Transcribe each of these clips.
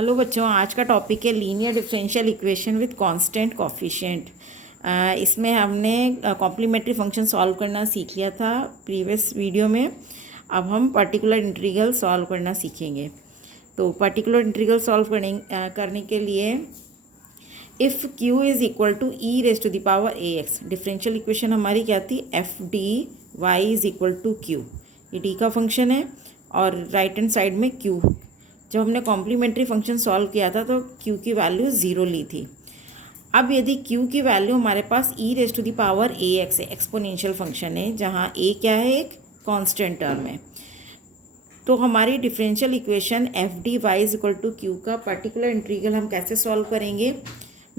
Hello बच्चों, आज का टॉपिक है linear differential equation with constant coefficient. इसमें हमने कॉम्प्लीमेंट्री फंक्शन सॉल्व करना सीख लिया था प्रीवियस वीडियो में। अब हम पर्टिकुलर इंटीग्रल सॉल्व करना सीखेंगे। तो पर्टिकुलर इंटीग्रल सॉल्व करने के लिए if q is equal to e raise to the power a x, differential equation हमारी क्या थी, f d y is equal to q. ये डी का फंक्शन है और राइट हैंड साइड में q। जब हमने कॉम्प्लीमेंट्री फंक्शन सॉल्व किया था तो q की वैल्यू 0 ली थी। अब यदि q की वैल्यू हमारे पास e raise to the power a x है, एक्सपोनेंशियल फंक्शन है जहाँ a क्या है, एक कांस्टेंट टर्म है, तो हमारी differential equation f d y is equal to q का पर्टिकुलर इंटीग्रल हम कैसे सॉल्व करेंगे।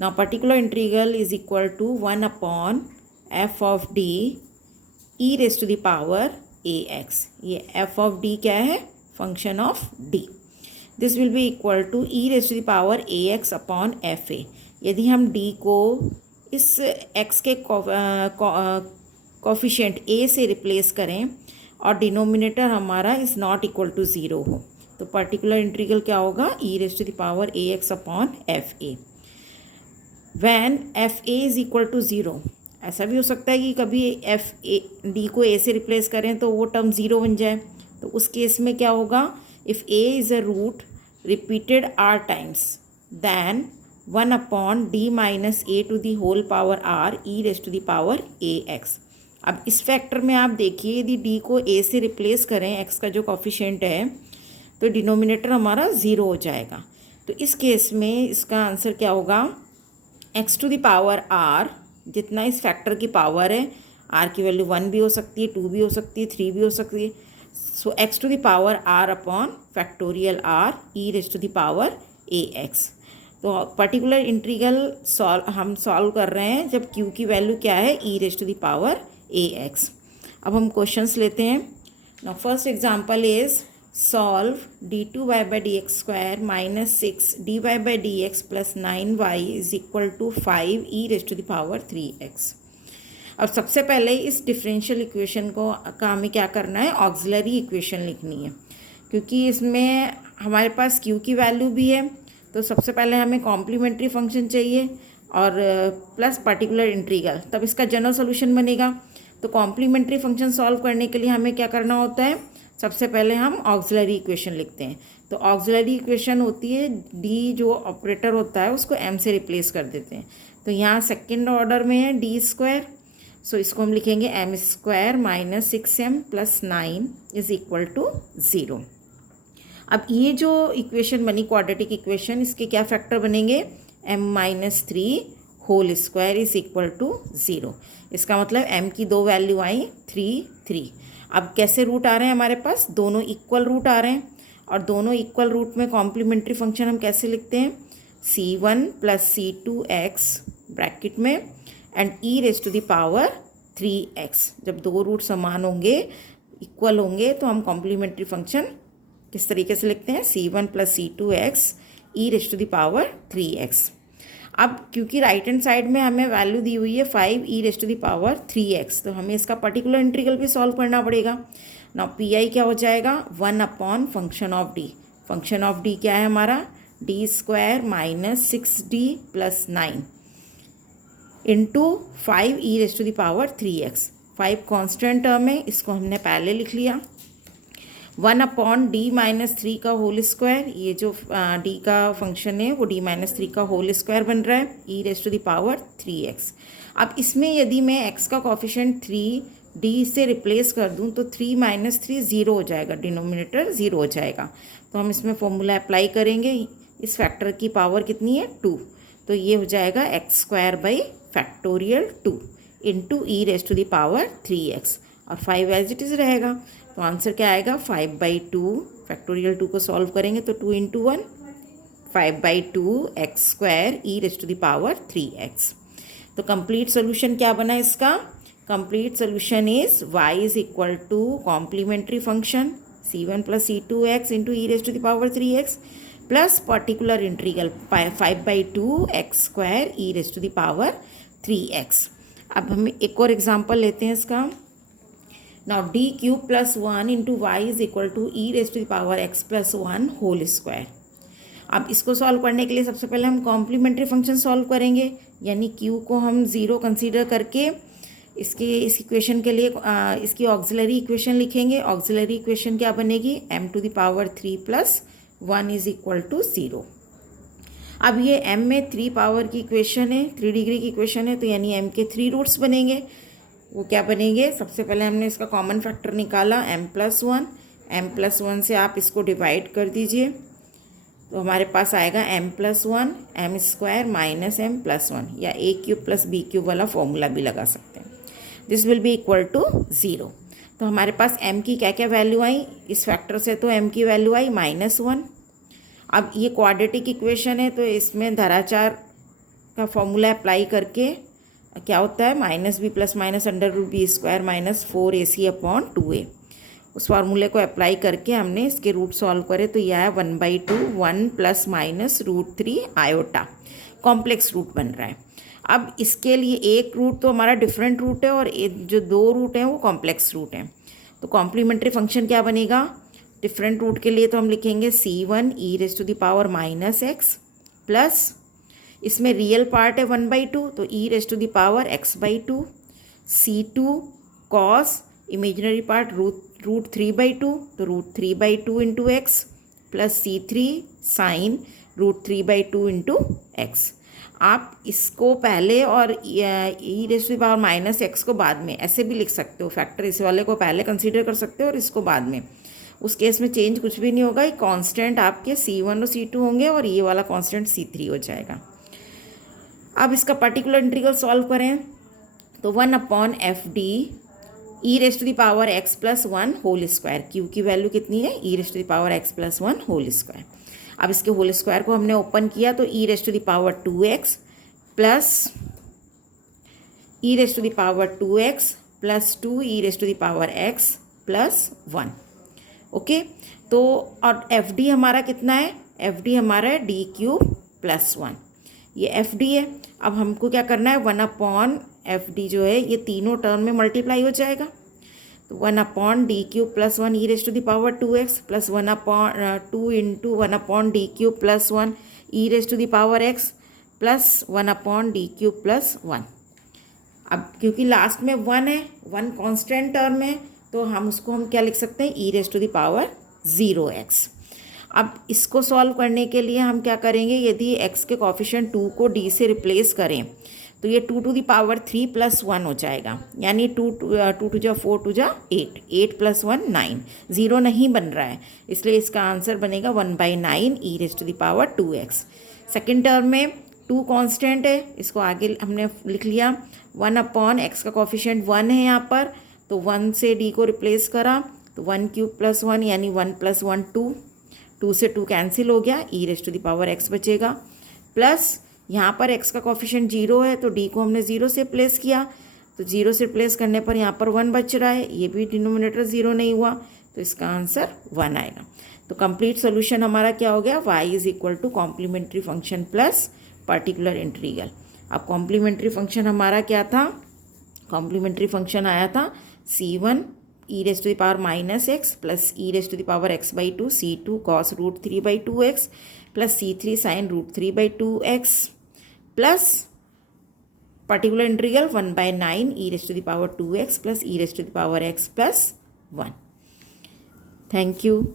Now particular integral is equal to 1/f of d e raise to the power a x. ये f ऑफ डी क्या है, function of d। This will be equal to e raise to the power a x upon f a. यदि हम d को इस x के coefficient a से replace करें और डिनोमिनेटर हमारा इज़ नॉट इक्वल टू 0 हो, तो पर्टिकुलर इंटीग्रल क्या होगा, e raise to the power a x upon f a. When f a is equal to 0, ऐसा भी हो सकता है कि कभी एफ ए डी को ए से रिप्लेस करें तो वो टर्म 0 बन जाए। तो उस केस में क्या होगा, if a is a root repeated r times then 1/d minus a to the whole power r e raise to the power a x. अब इस फैक्टर में आप देखिए, यदि d को a से रिप्लेस करें, x का जो कॉफिशिएंट है, तो डिनोमिनेटर हमारा 0 हो जाएगा। तो इस केस में इसका आंसर क्या होगा, x to the power r, जितना इस फैक्टर की पावर है, r की वैल्यू 1 भी हो सकती है, 2 भी हो सकती है, 3 भी हो सकती है। So x to the power r upon factorial r e raise to the power a x. तो पर्टिकुलर इंटीग्रल हम सॉल्व कर रहे हैं जब q की वैल्यू क्या है, e raise to the power a x. अब हम क्वेश्चंस लेते हैं। Now first example is solve d2y by d x square minus 6dy by d x plus 9y is equal to 5 e raise to the power 3x। अब सबसे पहले इस differential equation का हमें क्या करना है, ऑक्सिलरी इक्वेशन लिखनी है, क्योंकि इसमें हमारे पास q की वैल्यू भी है। तो सबसे पहले हमें कॉम्प्लीमेंट्री फंक्शन चाहिए और प्लस पर्टिकुलर इंटीग्रल, तब इसका जनरल सोल्यूशन बनेगा। तो कॉम्प्लीमेंट्री फंक्शन सॉल्व करने के लिए हमें क्या करना होता है, सबसे पहले हम ऑक्सिलरी इक्वेशन लिखते हैं। तो ऑक्सिलरी इक्वेशन होती है, डी जो ऑपरेटर होता है उसको एम से रिप्लेस कर देते हैं। तो यहाँ सेकेंड ऑर्डर में है डी स्क्वायर, सो इसको हम लिखेंगे m square minus 6m plus 9 is equal to 0। अब ये जो इक्वेशन बनी क्वाड्रेटिक इक्वेशन, इसके क्या फैक्टर बनेंगे, m-3 whole square is equal to 0। इसका मतलब m की दो वैल्यू आई 3, 3। अब कैसे रूट आ रहे हैं हमारे पास, दोनों इक्वल रूट आ रहे हैं, और दोनों इक्वल रूट में कॉम्प्लीमेंट्री फंक्शन हम कैसे लिखते हैं, c1 प्लस c2x ब्रैकेट में and e raise to the power 3x। जब दो रूट समान होंगे, इक्वल होंगे, तो हम कॉम्प्लीमेंट्री फंक्शन किस तरीके से लिखते हैं, c1 plus c2x e raise to the power 3x। अब क्योंकि राइट हैंड साइड में हमें वैल्यू दी हुई है 5 e raise to the power 3x, तो हमें इसका पर्टिकुलर इंटीग्रल भी सॉल्व करना पड़ेगा। नाउ पी आई क्या हो जाएगा, 1 upon function of d. Function of d क्या है हमारा, d square minus 6d plus 9 into 5 e raise to the power 3x। 5 constant term है, इसको हमने पहले लिख लिया। 1/d-3 का होल स्क्वायर, ये जो d का फंक्शन है वो d-3 का होल स्क्वायर बन रहा है, e raise to the power 3x। अब इसमें यदि मैं x का कॉफिशिएंट 3 d से रिप्लेस कर दूं तो 3 - 3 0 हो जाएगा, डिनोमिनेटर 0 हो जाएगा। तो हम इसमें फॉर्मूला अप्लाई करेंगे, इस फैक्टर की पावर कितनी है, 2। तो ये हो जाएगा x square by factorial 2 into e raise to the power 3x, और 5 एज इट इज़ रहेगा। तो आंसर क्या आएगा, 5/2, फैक्टोरियल 2 को सॉल्व करेंगे तो 2 × 1 5/2 x square e raise to the power 3x। तो कंप्लीट सोल्यूशन क्या बना इसका, complete solution is y is equal to complementary function c1 plus c2x into e raise to the power 3x plus particular integral 5/2 x square e raise to the power 3x। अब हम एक और example लेते हैं इसका। Now d cube plus 1 into y is equal to e raised to the power x plus 1 whole square। अब इसको solve करने के लिए सबसे पहले हम कॉम्प्लीमेंट्री फंक्शन सॉल्व करेंगे, यानी क्यू को हम ज़ीरो कंसीडर करके इस इक्वेशन के लिए इसकी ऑक्सिलरी इक्वेशन लिखेंगे। ऑक्सिलरी इक्वेशन क्या बनेगी, m⁻³ + 1 = 0। अब ये m में 3 पावर की इक्वेशन है, 3 डिग्री की इक्वेशन है, तो यानी m के 3 रूट्स बनेंगे। वो क्या बनेंगे, सबसे पहले हमने इसका कॉमन फैक्टर निकाला m+1। m+1 से आप इसको डिवाइड कर दीजिए, तो हमारे पास आएगा m+1 m² - m+1, या a³ + b³ वाला फॉर्मूला भी लगा सकते हैं। This will be equal to 0। तो हमारे पास m की क्या क्या वैल्यू आई इस फैक्टर से, तो m की वैल्यू आई -1। अब ये क्वाड्रेटिक इक्वेशन है, तो इसमें धाराचार का फॉर्मूला अप्लाई करके क्या होता है, -b + -√b² - 4ac/2a। उस फार्मूले को अप्लाई करके हमने इसके रूट सॉल्व करे, तो यह है 1/2 1 ± √3 आयोटा, कॉम्प्लेक्स रूट बन रहा है। अब इसके लिए एक रूट तो हमारा डिफरेंट रूट है और जो 2 रूट हैं वो कॉम्प्लेक्स रूट हैं। तो कॉम्प्लीमेंट्री फंक्शन क्या बनेगा, डिफरेंट रूट के लिए तो हम लिखेंगे c1 e⁻⁻x प्लस, इसमें रियल पार्ट है 1/2, तो e⁻x/2, c2 cos, imaginary part √3/2, तो √3/2 × x plus c3 sin √3/2 × x। आप इसको पहले और e⁻⁻x को बाद में ऐसे भी लिख सकते हो, फैक्टर इस वाले को पहले कंसीडर कर सकते हो और इसको बाद में। उस केस में चेंज कुछ भी नहीं होगा, ये कांस्टेंट आपके c1 और c2 होंगे और ये वाला कांस्टेंट c3 हो जाएगा। अब इसका पर्टिकुलर इंटीग्रल सॉल्व करें, तो 1/fd e⁻x + 1 whole square, q की वैल्यू कितनी है, e⁻x + 1 होल स्क्वायर। अब इसके होल स्क्वायर को हमने ओपन किया, तो e⁻2x plus e⁻2x + 2 e⁻x + 1। Okay, तो और fd हमारा कितना है, fd हमारा है d³ + 1, ये fd है। अब हमको क्या करना है, 1/fd जो है ये तीनों टर्म में मल्टीप्लाई हो जाएगा, तो 1/d³ + 1 e⁻2x + 1/2 × 1/d³ + 1 e⁻x + 1/d³ + 1। अब क्योंकि लास्ट में 1 है, 1 कांस्टेंट टर्म है, तो हम उसको क्या लिख सकते हैं, e⁻0x। अब इसको सॉल्व करने के लिए हम क्या करेंगे, यदि x के कॉफिशिएंट 2 को d से रिप्लेस करें, तो ये 2⁻3 + 1 हो जाएगा, यानी 2 × 4 = 8, 8 + 1 9, 0 नहीं बन रहा है, इसलिए इसका आंसर बनेगा 1/9 e⁻2x। सेकेंड टर्म में 2 कांस्टेंट है, इसको आगे हमने लिख लिया, 1/x का कॉफिशिएंट 1 है यहाँ पर, तो 1 से d को रिप्लेस करा, तो 1³ + 1 यानी 1 + 1 2, 2 से 2 कैंसिल हो गया, e⁻x बचेगा, प्लस यहाँ पर x का कॉफिशिएंट 0 है, तो d को हमने 0 से प्लेस किया, तो 0 से प्लेस करने पर यहाँ पर 1 बच रहा है, ये भी डिनोमिनेटर 0 नहीं हुआ, तो इसका आंसर 1 आएगा। तो कंप्लीट सोल्यूशन हमारा क्या हो गया, y = complementary function plus particular integral. अब कॉम्प्लीमेंट्री फंक्शन हमारा क्या था, कॉम्प्लीमेंट्री फंक्शन आया था c1 e⁻⁻x + e⁻x/2, c2 cos √3/2x + c3 sin √3/2x plus particular integral 1/9 e⁻2x + e⁻x + 1। Thank you.